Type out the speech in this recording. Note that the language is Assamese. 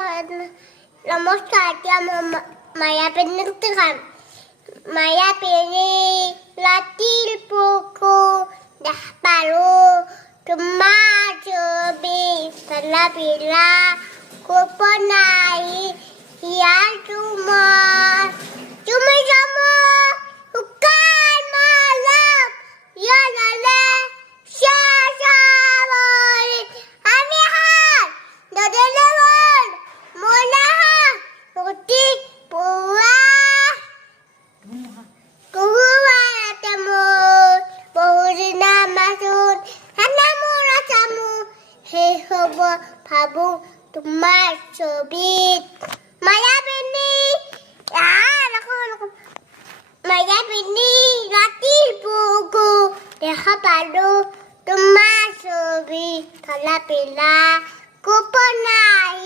নমস্কাৰ, এতিয়া মই মায়াপেনী নৃত্য গাম। মায়াপেনী ৰাতিৰ পোকো দেখা পালোঁ, তোমাৰ ছবি তলাপিলা কল্পনাই ইয়াৰ তোমাৰ তুমি যামৰ শুকান মালক ইয়ালে শাসাবৰি আমি হাত দদলে বল মোলাহা অতি পোৱা কুহুৱাতে মোৰ বহুদিনা মাচোন হানা মোৰ আচামো সেই হ'ব ভাবো তোমাৰ ছবিত মায়াবিনী মায়াবিনী ৰাতিৰ বুকু দেখা পালোঁ তোমাৰ ছবি তলাপিলা কল্পনাই